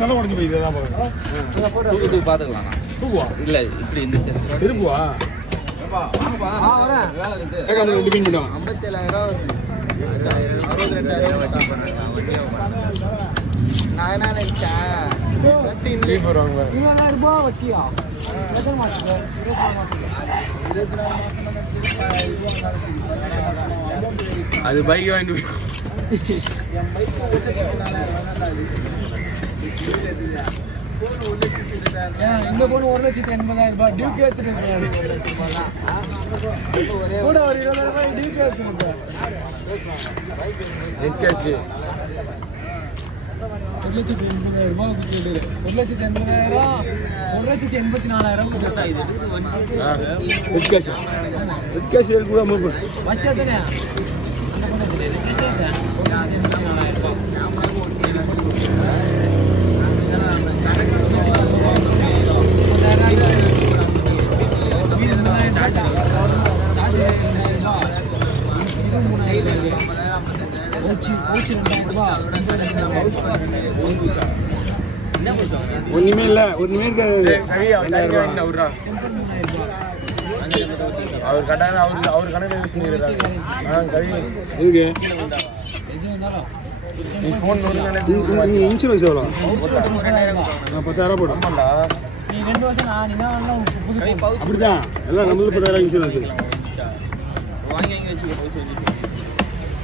தலை உடஞ்சி போய் இதான் தூக்கு பார்த்துக்கலாம். தூக்குவா இல்லை இப்படி இந்த சைடு திருப்புவா ரெண்டு மீன் பண்ணுவோம் 57,000 நான் என்ன நினைச்சேன் வட்டியா அது பைக் வாங்கிட்டு இந்த போன 1,80,000 டியூக்கு ஏத்துட்டு கூட ஒரு 20,000 டியூக்கு ஏத்துட்டு ஒண்ணுமே இல்ல ஒண்ணுமே இருக்காது அவர் கட்டாயம் அவர் கணக்கு யூஸ் பண்ணிடுறாரு இன்சூரன்ஸ் எவ்வளோ 10,000 போடும் அப்படிதான் எல்லாம் நம்மளுக்கு 10,000 இன்சூரன்ஸ்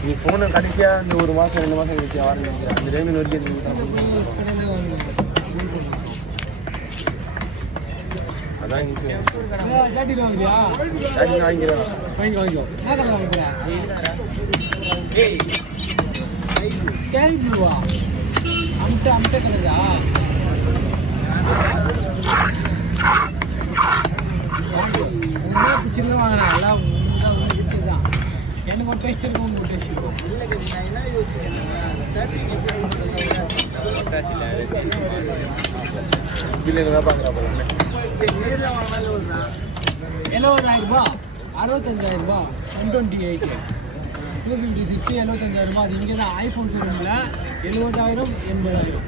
நீ ஃபோனை கடைசியாக இந்த 1 மாதம் 2 மாதம் கழிச்சு வாரணும் அந்த டைமில் வரைக்கும் அதான் எனக்கு ஒரு டெஸ்ட் இருக்கும் என்ன ஒரு 1,000 65,000 128 256 75,000 அது இங்கே தான் ஐஃபோன் ஷோரூமில் 70,000 80,000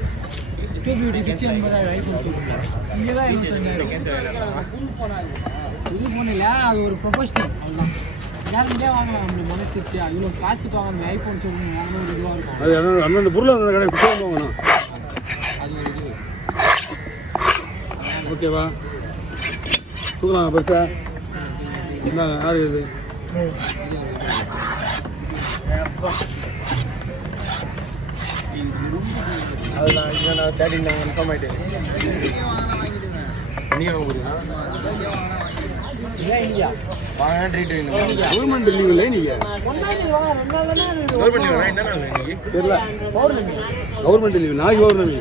256 80,000 ஐஃபோன் ஷோரூமில் இங்கே தான் 75,000 இது போனில்ல அது ஒரு ப்ரொஃபஷனல் அவ்வளோதான் யாருமே வாங்கலாம் அப்படி மனசிச்சு இவ்வளோ காசுக்கு வாங்கணும் ஐஃபோன் ஷோரூம் வாங்கணும் ஒரு இதுவாக இருக்கும் அது அந்தந்த பொருள் அந்த கடை வாங்கணும் அது ஒரு இது ஓகேவா தூக்கலாம் பெருசா என்ன யாரு இது அதுதான் நான் தேடி நான் கன்ஃபார்ம் ஆகிட்டேன் நீங்கள் வாங்க முடியுமா வாங்க ட்ரீட் வேணும் கவர்மெண்ட் லீவ் இல்லை நீங்கள் கவர்மெண்ட் லீவ் என்ன நாள் இன்னைக்கு தெரியல கவர்மெண்ட் லீவ் நாளைக்கு பௌர்ணமி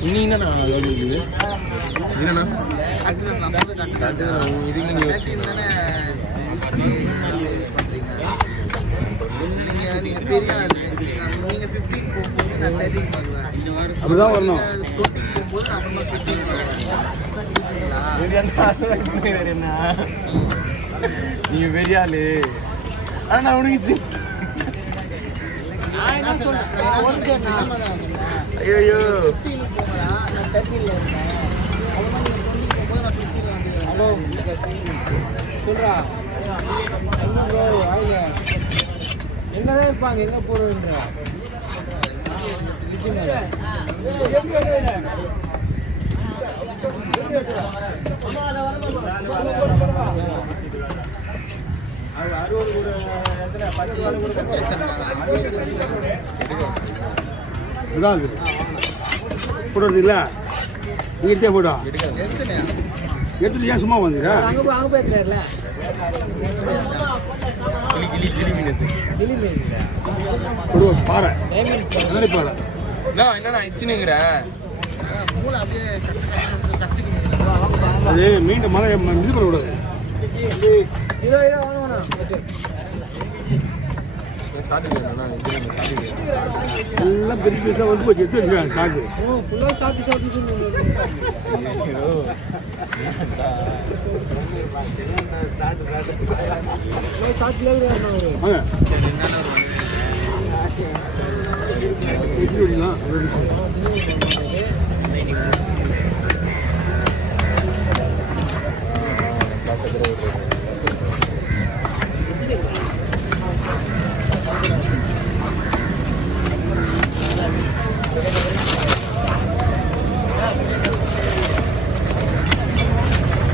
இன்னைக்கு என்னண்ணா கவர்மெண்ட் லீவு என்னண்ணா இதுங்க நீங்கள் பெரிய நீங்கள் 15 போகும்போது நான் 13 பண்ணுவேன் அப்படிதான் வரணும் 20 போகும்போது நான் அப்புறமா 15 என்ன நீங்க பெரிய ஆளு ஆனா நான் உனக்கு ஐயோ 15 போகலாம் நான் 13 இருக்கேன் ஹலோ சொல்றா எங்க ப்ரோ வாங்க எங்கதான் இருப்பாங்க எங்க போறோன்ற போடுறது இல்லை நீட்டே போடா எடுத்துட்டு ஏன் சும்மா வந்துடா அங்கே போயிருக்காருல ஒரு பாறை பாறை என்னண்ணா இச்சுனுங்கிறேன் அது மீண்டும் மழை இது பண்ணக்கூடாது சாப்பிட்டு எல்லாம் பெரிய பீஸாக வந்து போச்சு எடுத்து வச்சுருக்காங்க சாக்கு ஓ ஃபுல்லாக சாப்பிட்டு சாப்பிட்டுல வாங்க வச்சு விடலாம்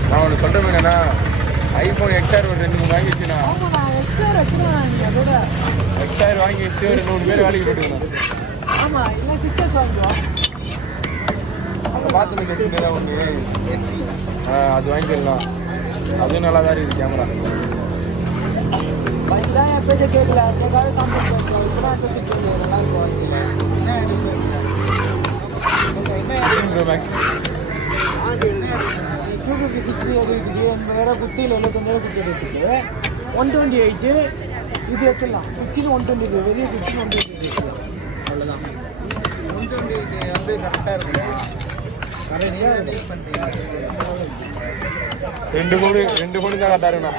நான் ஒன்று சொல்கிறேன் என்னன்னா ஐஃபோன் எக்ஸ்ஆர் ஒரு 2-3 வாங்கி வச்சுண்ணா எக்ஸ்ஆர் வாங்கி வச்சுட்டு ஒரு 2-3 பேர் வேலைக்கு போட்டுக்கணும் ஆமாம் இல்லை சிக்ஸஸ் வாங்குவோம் பார்த்து வச்சுருந்தா ஒன்று அது வாங்கிக்கலாம் அதுவும் நல்லா தான் இருக்குது கேமரா இதான் என் பேஜை கேட்கல அந்த கால காம்பவுண்ட் நல்லா இருக்கும் ப்ரோ மேக்ஸ் 256 இருக்குது வேறு குத்தியில் 75 குத்தி எடுத்துட்டு 128 இது எடுத்துடலாம் 15 120 வெளியே 15 120 எடுத்துக்கலாம் அவ்வளோதான் 128 வந்து கரெக்டாக இருக்கும் கரெக்டாக ரெண்டு கோடி தான் கரெக்டாக இருக்குண்ணா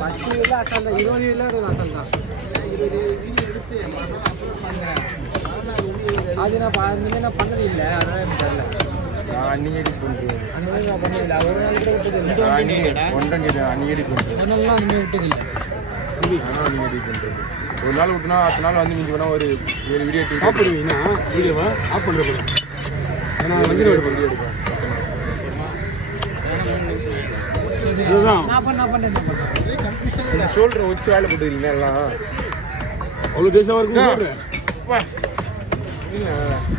10 இல்லை அசால் தான் 20 இல்லை அசால் தான் அது நான் பண்ணது இல்லை அதனால் எனக்கு தெரியல அன்னைக்கு எடிட் பண்ணுறேன் அந்த மாதிரி நான் பண்ணதில்லை ஒரு நாள் கூட விட்டதில்லை அன்னைக்கு எடிட் பண்ணுறேன் ஒரு நாள்லாம் அந்த மாதிரி விட்டதில்லை அன்னைக்கு எடிட் பண்ணுறேன் ஒரு நாள் விட்டுனா 10 நாள் வந்து மிஞ்சி போனால் ஒரு வீடியோ ஆஃப் பண்ணுவீங்கன்னா வீடியோவை ஆஃப் பண்ணுறேன் நான் வந்து எடுப்பேன் இதுதான் நான் பண்ணேன் ஷோல்டரை வச்சு வேலை போட்டுக்கிறீங்க எல்லாம் அவ்வளோ டேஸ்டாக இருக்கும் சொல்கிறேன்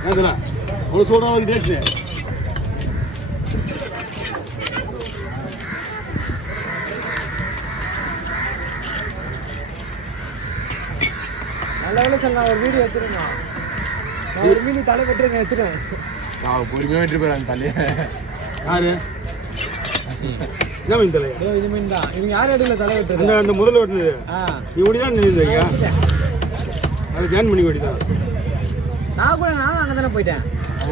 அதெல்லாம் அவ்வளோ சொல்கிறேன் ஒரு டேஸ்ட்டு நல்ல வேலை சார் நான் ஒரு வீடியோ எடுத்துருங்க நான் ஒரு மீன் தலை வெட்டுறேங்க எடுத்துருவேன் நான் பொறுமையாக வெட்டு போயிடாங்க தலையை யாரு என்ன மீன் தலை இது மீன் தான் இவங்க யார் இடையில தலை வெட்டுறது அந்த அந்த முதல்ல வெட்டுனது நீ ஓடி தான் நின்றுங்க அதை ஜாயின் பண்ணி ஓடி தான் நானும் அங்கே தானே போயிட்டேன்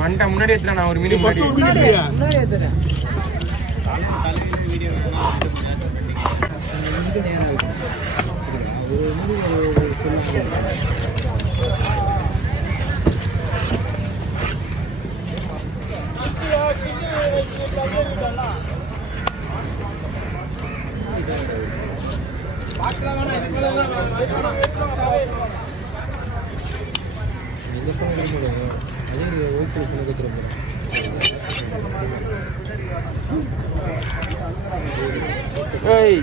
வந்துட்டேன் முன்னாடி எடுத்துட்டேன் நான் ஒரு மீன் முன்னாடி முன்னாடி எடுத்துட்டேன் இந்த ஃபோன் எடுக்க முடியாது அதே ஓகே ஃபோனை கற்றுக்க ஏய்